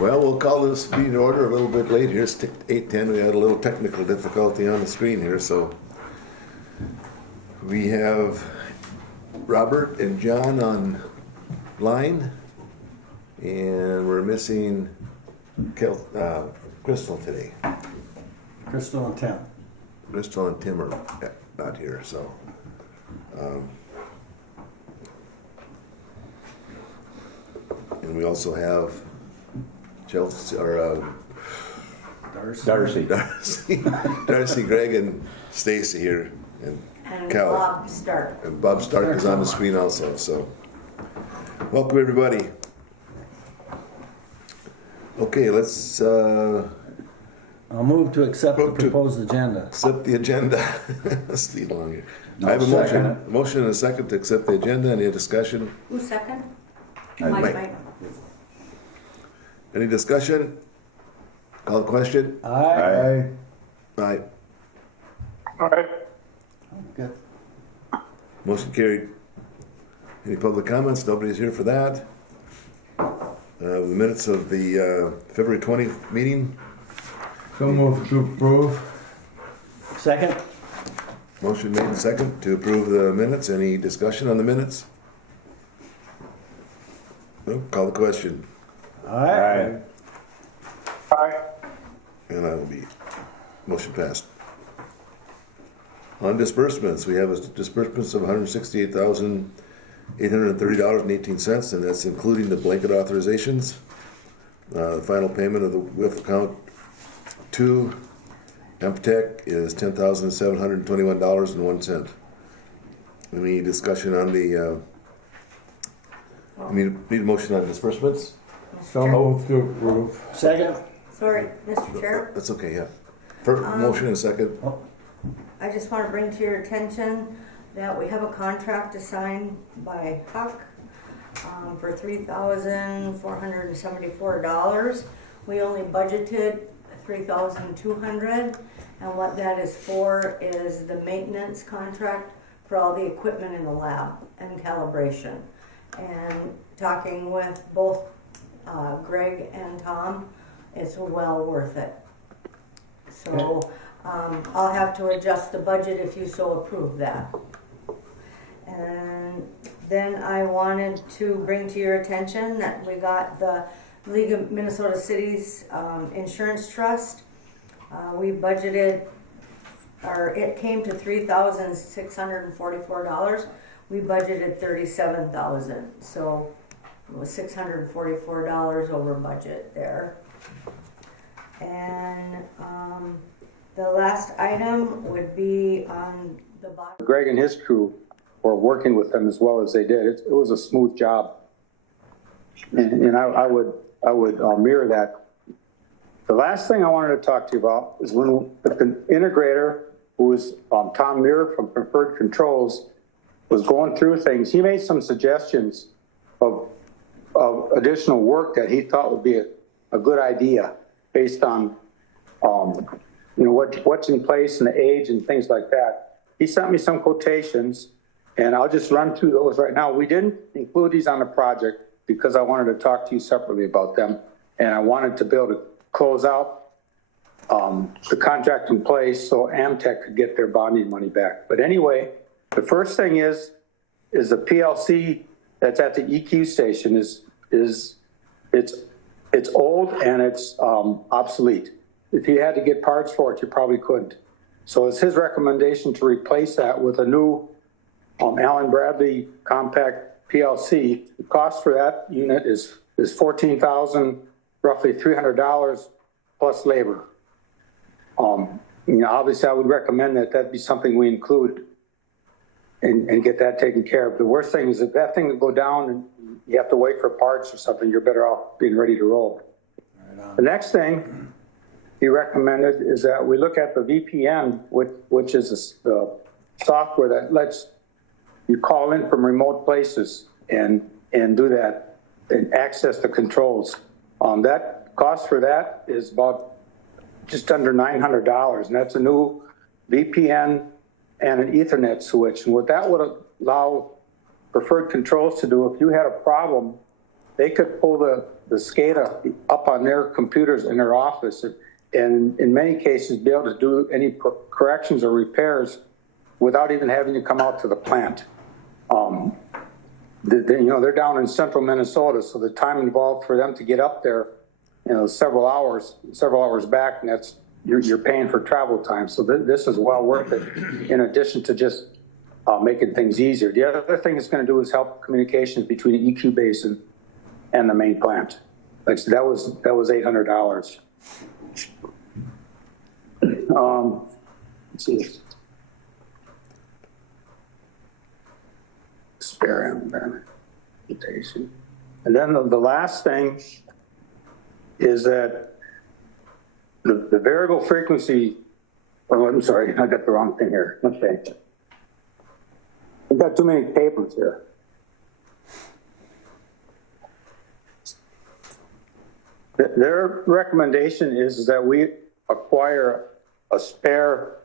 Well, we'll call this meeting to order a little bit late here. It's 8:10. We had a little technical difficulty on the screen here, so we have Robert and John on line, and we're missing Crystal today. Crystal and Tim. Crystal and Tim are not here, so. And we also have Chelsea, or Darcy. Darcy, Greg, and Stacy here, and Cal. Bob Stark. And Bob Stark is on the screen also. So, welcome everybody. Okay, let's I'll move to accept the proposed agenda. accept the agenda. Let's lead along here. No, I have a second. motion and a second to accept the agenda. Any discussion? Who's second? Mike. Any discussion? Call the question? Aye. Aye. Good. Motion carried. Any public comments? Nobody's here for that. The minutes of the February 20th meeting. So moved to approve. Second? Motion made and second to approve the minutes. Any discussion on the minutes? No? Call the question. Aye. And I will be, motion passed. On disbursements, we have a disbursements of $168,830.18, and that's including the blanket authorizations. The final payment of the WIF account to MTech is $10,721.01. Any discussion on the, need a motion on disbursements? So moved to approve. Second? Sorry, Mr. Chair. That's okay, yeah. First, motion and second. I just want to bring to your attention that we have a contract to sign by Huck for $3,474. We only budgeted $3,200, and what that is for is the maintenance contract for all the equipment in the lab and calibration. And talking with both Greg and Tom, it's well worth it. So I'll have to adjust the budget if you so approve that. And then I wanted to bring to your attention that we got the League of Minnesota Cities Insurance Trust. We budgeted, or it came to $3,644. We budgeted $37,000, so it was $644 over budget there. And the last item would be on the bottom. Greg and his crew were working with them as well as they did. It was a smooth job, and I would mirror that. The last thing I wanted to talk to you about is when the integrator, who was Tom Muir from Preferred Controls, was going through things. He made some suggestions of additional work that he thought would be a good idea based on what's in place and the age and things like that. He sent me some quotations, and I'll just run through those right now. We didn't include these on the project because I wanted to talk to you separately about them, and I wanted to be able to close out the contract in place so Amtech could get their bonding money back. But anyway, the first thing is the PLC that's at the EQ station it's old and it's obsolete. If you had to get parts for it, you probably couldn't. So it's his recommendation to replace that with a new Allen Bradley compact PLC. The cost for that unit is $14,000, roughly $300 plus labor. Obviously, I would recommend that be something we include and get that taken care of. The worst thing is if that thing would go down and you have to wait for parts or something, you're better off being ready to roll. The next thing he recommended is that we look at the VPN, which is the software that lets you call in from remote places and do that and access the controls. That cost for that is about just under $900, and that's a new VPN and an Ethernet switch. And what that would allow Preferred Controls to do, if you had a problem they could pull the SCADA up on their computers in their office and in many cases be able to do any corrections or repairs without even having to come out to the plant. They're down in central Minnesota, so the time involved for them to get up there, several hours back, and that's you're paying for travel time. So this is well worth it. In addition to just making things easier, the other thing it's going to do is help communications between the EQ basin and the main plant. Like so that was $800. Let's see. Spare environment. And then the last thing is that the variable frequency, oh, I'm sorry, I got the wrong thing here. Okay. I've got too many papers here. Their recommendation is that we acquire a spare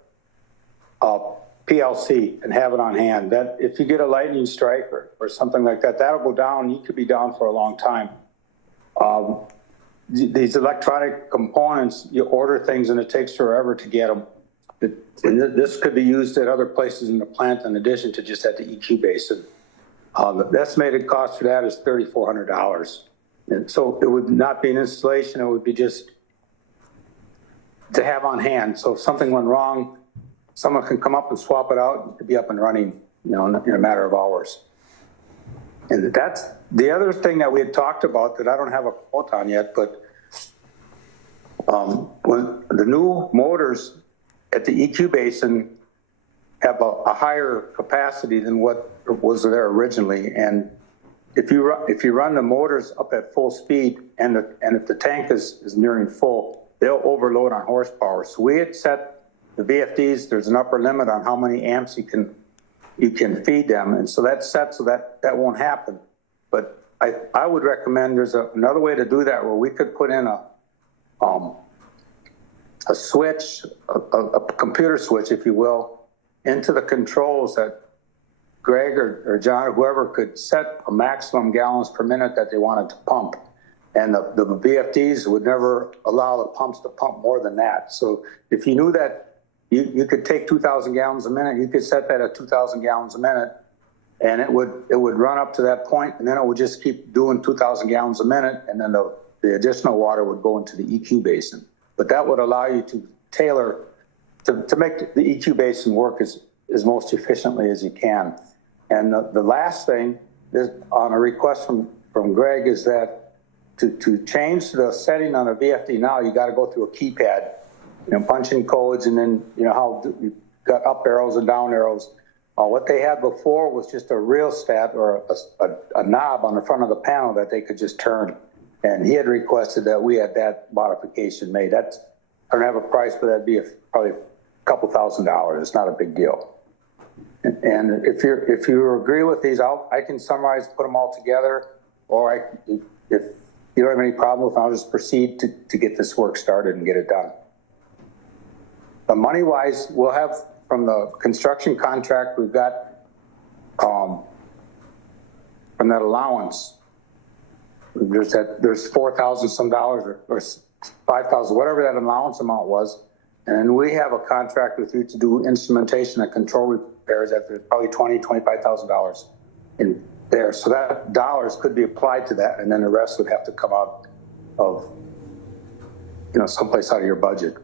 PLC and have it on hand. That if you get a lightning strike or something like that, that'll go down. You could be down for a long time. These electronic components, you order things and it takes forever to get them. And this could be used at other places in the plant in addition to just at the EQ basin. The estimated cost for that is $3,400. And so it would not be an installation, it would be just to have on hand. So if something went wrong, someone can come up and swap it out and be up and running, in a matter of hours. And that's the other thing that we had talked about that I don't have a quote on yet, but when the new motors at the EQ basin have a higher capacity than what was there originally. And if you run the motors up at full speed and if the tank is nearing full, they'll overload on horsepower. So we had set the VFDs, there's an upper limit on how many amps you can feed them. And so that's set so that won't happen. But I would recommend there's another way to do that where we could put in a switch, a computer switch, if you will, into the controls that Greg or John or whoever could set a maximum gallons per minute that they wanted to pump. And the VFDs would never allow the pumps to pump more than that. So if you knew that you could take 2,000 gallons a minute, you could set that at 2,000 gallons a minute, and it would run up to that point, and then it would just keep doing 2,000 gallons a minute, and then the additional water would go into the EQ basin. But that would allow you to tailor, to make the EQ basin work as most efficiently as you can. And the last thing is on a request from Greg is that to change the setting on a VFD now, you got to go through a keypad, punch in codes, and then, how you got up arrows and down arrows. What they had before was just a rheostat or a knob on the front of the panel that they could just turn. And he had requested that we had that modification made. I don't have a price, but that'd be probably a couple $1,000s. It's not a big deal. And if you agree with these, I can summarize, put them all together, or if you don't have any problem with them, I'll just proceed to get this work started and get it done. The money-wise, we'll have from the construction contract, we've got from that allowance, there's 4,000 some dollars or 5,000, whatever that allowance amount was. And we have a contract with you to do instrumentation and control repairs at probably $25,000 in there. So that dollars could be applied to that, and then the rest would have to come out of, someplace out of your budget.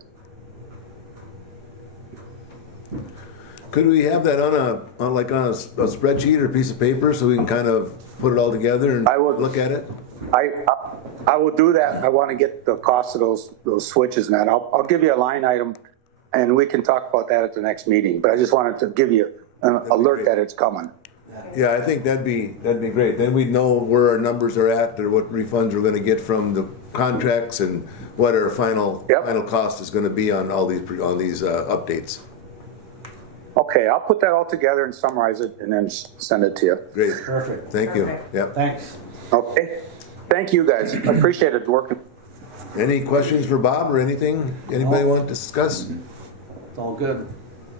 Could we have that on a spreadsheet or a piece of paper so we can kind of put it all together and look at it? I will do that. I want to get the cost of those switches and that. I'll give you a line item, and we can talk about that at the next meeting. But I just wanted to give you an alert that it's coming. Yeah, I think that'd be great. Then we'd know where our numbers are at, or what refunds we're going to get from the contracts, and what our final cost is going to be on all these updates. Okay, I'll put that all together and summarize it, and then send it to you. Great. Perfect. Thank you. Yep. Thanks. Okay. Thank you, guys. I appreciate it working. Any questions for Bob or anything? Anybody want to discuss? It's all good.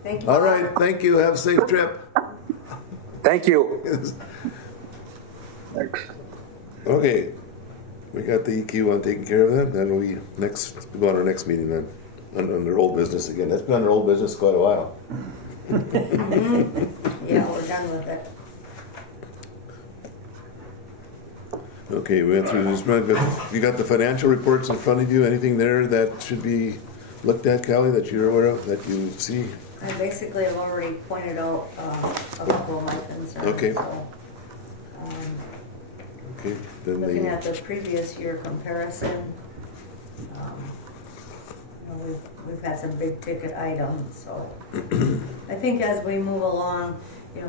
Thank you. All right. Thank you. Have a safe trip. Thank you. Thanks. Okay, we got the EQ one taken care of then, we go on our next meeting then, under old business again. That's been under old business quite a while. Yeah, we're done with it. Okay, we went through this, but you got the financial reports in front of you, anything there that should be looked at, Callie, that you're aware of, that you see? I basically have already pointed out a couple of my concerns. Okay. So, Okay, then looking at the previous year comparison, we've had some big ticket items, so. I think as we move along,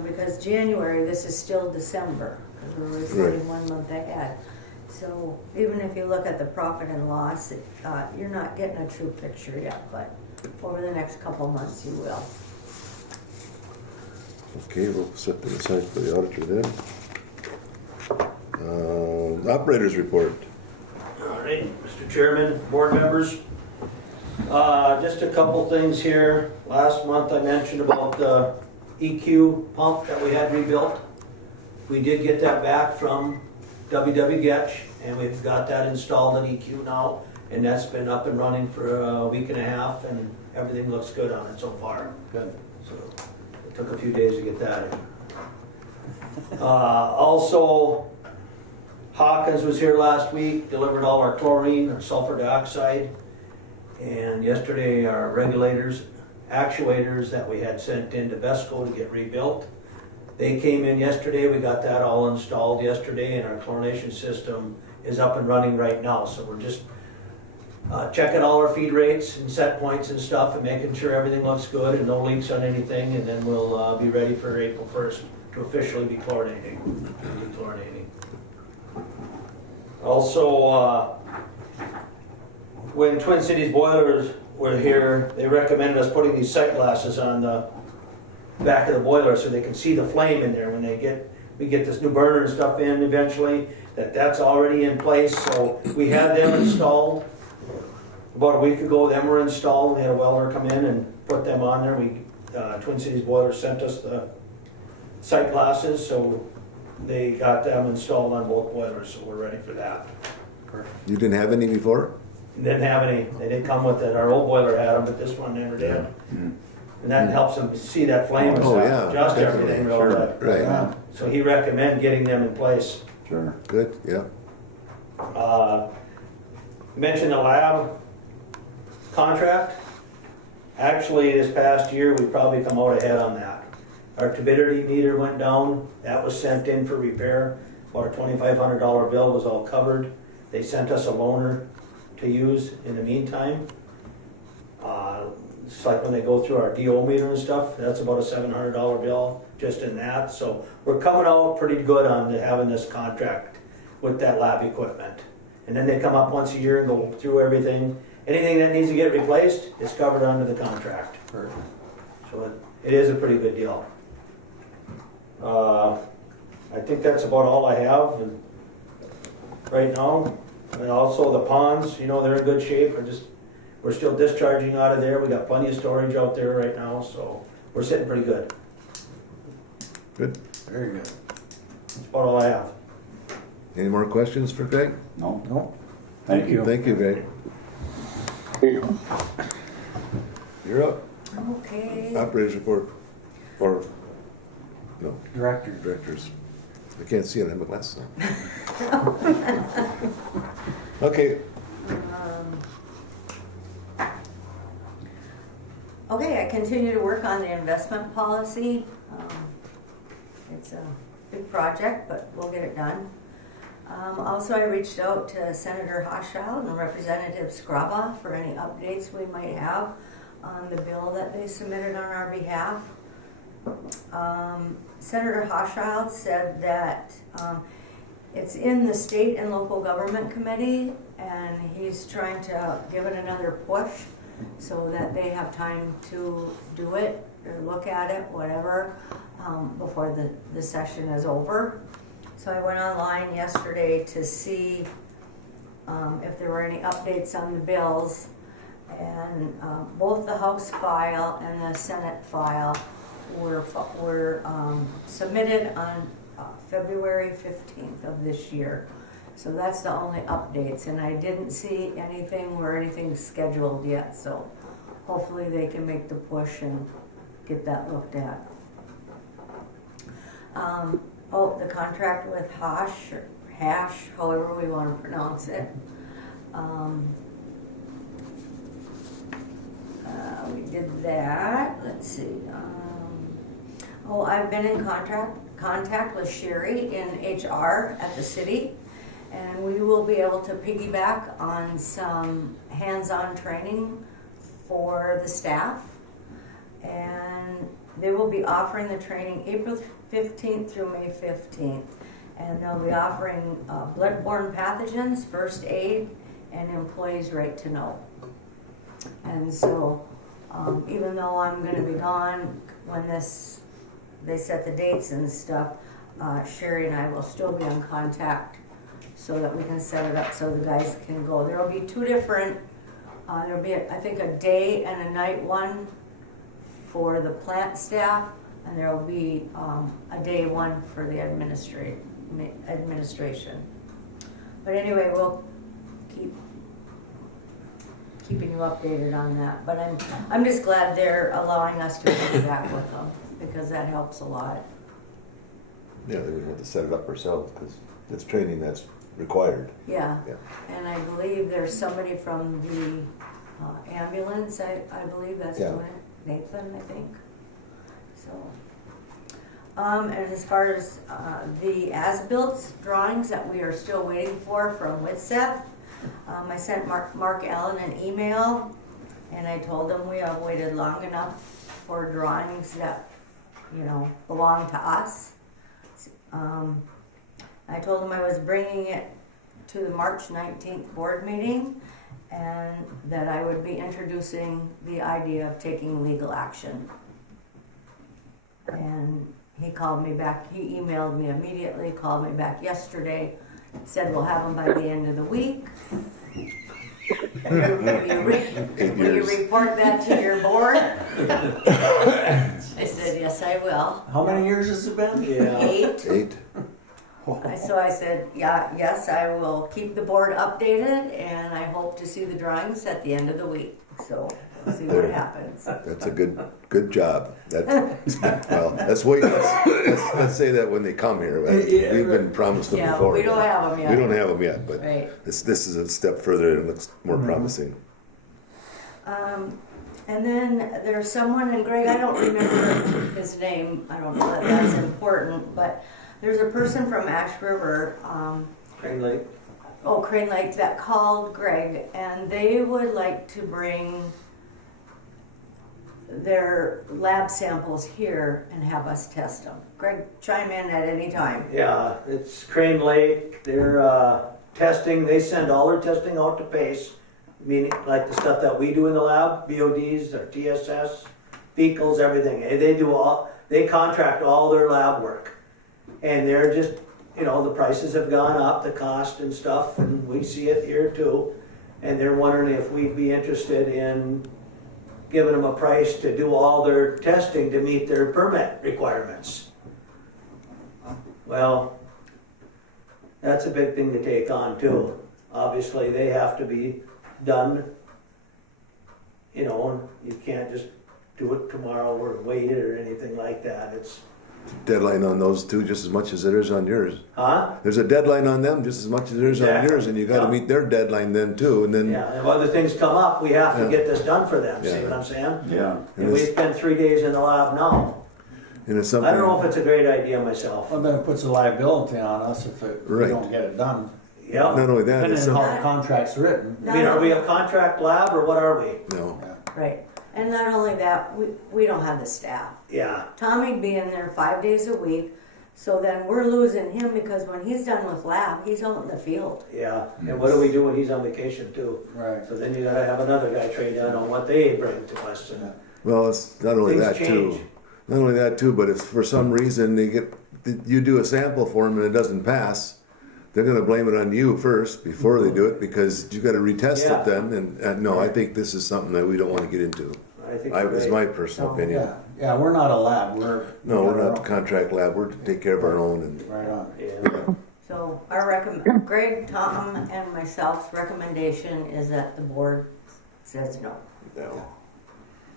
because January, this is still December, because we're reporting Right. 1 month ahead. So even if you look at the profit and loss, you're not getting a true picture yet, but over the next couple months you will. Okay, we'll set that aside for the auditor then. Operators report. All right, Mr. Chairman, board members. Just a couple things here. Last month I mentioned about the EQ pump that we had rebuilt. We did get that back from W.W. Getch, and we've got that installed in EQ now, and that's been up and running for a week and a half, and everything looks good on it so far. Good. So it took a few days to get that in. Also, Hawkins was here last week, delivered all our chlorine, our sulfur dioxide, and yesterday our regulators, actuators that we had sent into Vesco to get rebuilt. They came in yesterday, we got that all installed yesterday, and our chlorination system is up and running right now. So we're just checking all our feed rates and set points and stuff and making sure everything looks good and no leaks on anything, and then we'll be ready for April 1st to officially be chlorinating. Also, when Twin Cities boilers were here, they recommended us putting these sight glasses on the back of the boiler so they can see the flame in there when we get this new burner and stuff in eventually, that's already in place. So we had them installed about a week ago. Them were installed. We had a welder come in and put them on there. Twin Cities boiler sent us the sight glasses, so they got them installed on both boilers, so we're ready for that. You didn't have any before? Didn't have any, they didn't come with it. Our old boiler had them, but this one never did. And that helps them see that flame and Oh, stuff, yeah, adjust everything real sure. good. Right, So he recommended getting them in place. Sure. good, yeah. Mentioned the lab contract. Actually, this past year, we probably come out ahead on that. Our turbidity meter went down, that was sent in for repair. Our $2,500 bill was all covered. They sent us a loaner to use in the meantime. It's like when they go through our DO meter and stuff, that's about a $700 bill just in that. So we're coming out pretty good on having this contract with that lab equipment. And then they come up once a year and go through everything. Anything that needs to get replaced is covered under the contract. So it is a pretty good deal. I think that's about all I have right now. And also the ponds, they're in good shape. We're still discharging out of there. We got plenty of storage out there right now, so we're sitting pretty good. Good. Very good. That's about all I have. Any more questions for Greg? No. Thank you. Thank you, Greg. You're up. Okay. Operators report. Or, no, Director. directors. I can't see it, I have my glasses on. Okay, Okay, I continue to work on the investment policy. It's a big project, but we'll get it done. Also, I reached out to Senator Hochschild and Representative Scraba for any updates we might have on the bill that they submitted on our behalf. Senator Hochschild said that it's in the State and Local Government Committee, and he's trying to give it another push so that they have time to do it or look at it, whatever, before the session is over. So I went online yesterday to see if there were any updates on the bills, and both the House file and the Senate file were submitted on February 15th of this year. So that's the only updates, and I didn't see anything where anything's scheduled yet, so hopefully they can make the push and get that looked at. Oh, the contract with Hash, or Hash, however we want to pronounce it. We did that, let's see. I've been in contact with Sherry in HR at the city, and we will be able to piggyback on some hands-on training for the staff. And they will be offering the training April 15th through May 15th. And they'll be offering bloodborne pathogens, first aid, and employees' right to know. And so, even though I'm gonna be gone when they set the dates and stuff, Sherry and I will still be in contact so that we can set it up so the guys can go. There'll be two different, there'll be, I think, a day and a night one for the plant staff, and there'll be a day one for the administration. But anyway, we'll keeping you updated on that. But I'm just glad they're allowing us to be back with them, because that helps a lot. Yeah, we have to set it up ourselves because it's training that's required. Yeah. Yeah. And I believe there's somebody from the ambulance, I believe that's Yeah. doing it, Nathan, I think. So, and as far as the as-built drawings that we are still waiting for from WITSEF, I sent Mark Allen an email, and I told him we have waited long enough for drawings that, belong to us. I told him I was bringing it to the March 19th board meeting, and that I would be introducing the idea of taking legal action. And he called me back, he emailed me immediately, called me back yesterday, said we'll have them by the end of the week. Will you report that to your board? I said, yes, I will. How many years has it been? Yeah. 8. 8. So I said, yes, I will keep the board updated, and I hope to see the drawings at the end of the week. So we'll see what happens. That's a good job. Well, let's say that when they come here. We've been promised them Yeah, before. we don't have them yet. We don't have them yet, but Right. this is a step further and looks more promising. And then there's someone, and Greg, I don't remember his name, I don't know that that's important, but there's a person from Ash River, Crane Lake. Crane Lake, that called Greg, and they would like to bring their lab samples here and have us test them. Greg, chime in at any time. Yeah, it's Crane Lake. They're testing. They send all their testing out to PACE, meaning like the stuff that we do in the lab, BODs, or TSS, fecals, everything. They contract all their lab work. And they're just, the prices have gone up, the cost and stuff, and we see it here too. And they're wondering if we'd be interested in giving them a price to do all their testing to meet their permit requirements. Well, that's a big thing to take on too. Obviously, they have to be done, and you can't just do it tomorrow or wait it or anything like that. It's, Deadline on those two just as much as there is on yours. huh? There's a deadline on them just as much as there is on Exactly. yours, and you got to Yeah. meet their deadline then too. And then Yeah, and if other things come up, we have to Yeah. get this done for them, see Yeah. what I'm saying? Yeah. And we spend 3 days in the lab now. and it's I something. don't know if it's a great idea myself. Well, then it puts a liability on us if we Right. don't get it done. Yeah. Not only that, Depending it's on something. how the contract's written. I mean, are we a contract lab or what are we? No. Right. And not only that, we don't have the staff. Yeah, Tommy'd be in there 5 days a week, so then we're losing him because when he's done with lab, he's out in the field. yeah. And what do we do when he's on vacation too? Right. So then you gotta have another guy trained out on what they bring to us. And Well, it's not only Things that change. too. Not only that too, but if for some reason you do a sample for them and it doesn't pass, they're going to blame it on you first before they do it because you got to retest Yeah. it then. And no, I think this is something that we don't want to get into. I think It's you're my right. personal So, opinion. Yeah, yeah, we're not a lab, No, we're not the contract lab. We're to take care of our own. And Right on. Yeah. So So Greg, Tom, and myself's recommendation is that the board says no. No.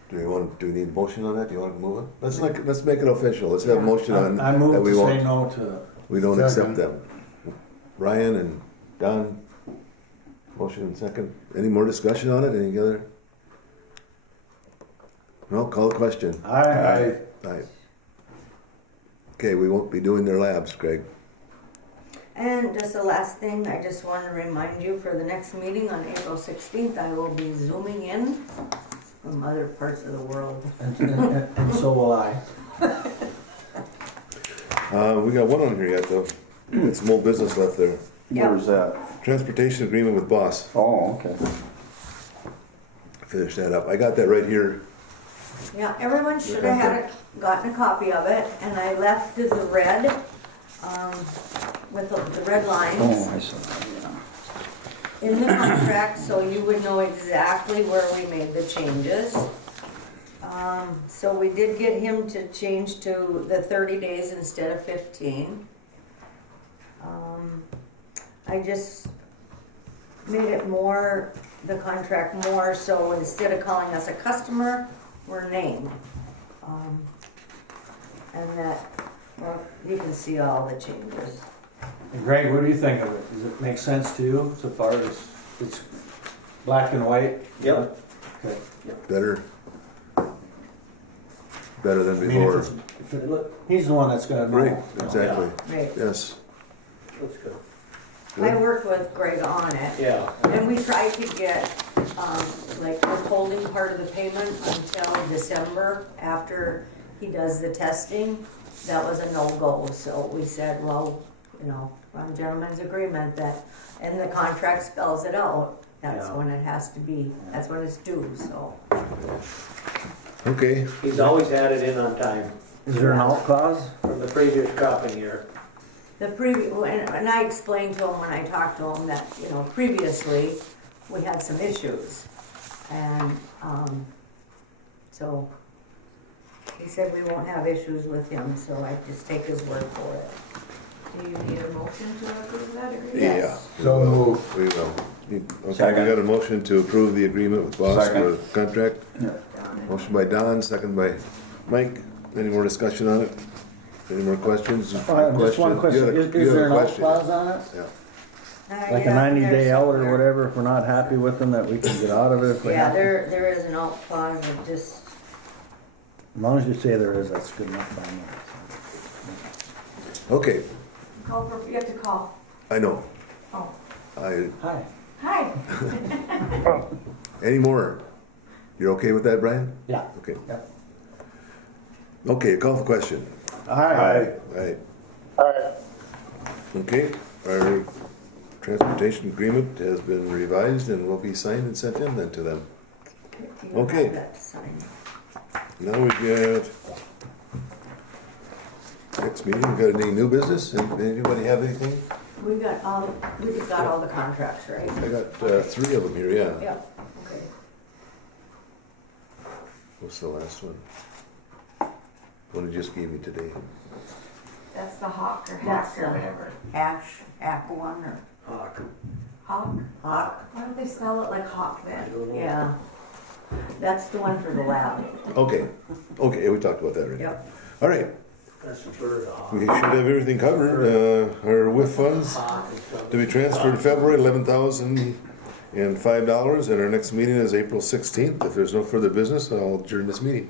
Do we need a motion on that? Do you want to move it? Let's make it official. Let's have a motion on I that move we to say won't, no to, we don't accept Second. them. Ryan and Don, motion and second. Any more discussion on it? Any other? No, call the question. aye. Aye. Okay, we won't be doing their labs, Greg. And just the last thing, I just want to remind you for the next meeting on April 16th, I will be zooming in from other parts of the world. And so will I. We got one on here yet, though. It's more business left there. Where's that? Transportation agreement with Boss. Oh, okay. Finish that up. I got that right here. Yeah, everyone should have gotten a copy of it, and I left the red, with the red lines Oh, I saw that, yeah. in the contract, so you would know exactly where we made the changes. So we did get him to change to the 30 days instead of 15. I just made it more, the contract more, so instead of calling us a customer, we're named. And that, well, you can see all the changes. And Greg, what do you think of it? Does it make sense to you so far as it's black and white? Yep. Okay. Better than I mean, before. if it look, he's the one that's gonna know. Right, exactly. Right. Yes. That's good. I worked with Greg on it. Yeah. And we tried to get, like, withholding part of the payment until December after he does the testing. That was a no-go, so we said, well, you know, on gentleman's agreement that, and the contract spells it out. That's Yeah. when it has to be, that's when it's due, so. Okay. He's always had it in on time Is there an out clause? from the previous cropping year. The previous, and I explained to him when I talked to him that, you know, previously, we had some issues. And, so, he said we won't have issues with him, so I just take his word for it. Do you need a motion to approve that agreement? Yeah. Yes. So moved. We will. Okay, we Second. got a motion to approve the agreement with Boss Second. for the contract. Motion by Don, second by Mike. Any more discussion on it? Any more questions? Just one question. You had a- Is you had there a an out question. clause on it? Yeah. Like a 90-day out or whatever, if we're not happy with them, that we can get out of it if we Yeah, have to? there is an out clause of just, As long as you say there is, that's good enough by me. Okay, You have to call. I know. Oh, Hi. hi. Any more? You're okay with that, Brian? Yeah. Okay. Yeah. Okay, call for question. Hi. Right. Okay, our transportation agreement has been revised and will be signed and sent in then to them. you Okay. have that to sign. Now we've got next meeting, got any new business? Anybody have anything? We've got all the contracts, right? I got 3 of them here, yeah. Yep, okay. What's the last one? One you just gave me today. That's the hawk or That's hack or whatever. Ack one or Hawk. Hawk? Hawk, Why don't they spell it like hawk I then? don't know. yeah. That's the one for the lab. Okay, we talked about that already. Yep. All right, That's the bird hawk. we should have everything covered. Our WIF funds Hawk and stuff. to be transferred in February, $11,005, and our next meeting is April 16th. If there's no further business, I'll adjourn this meeting.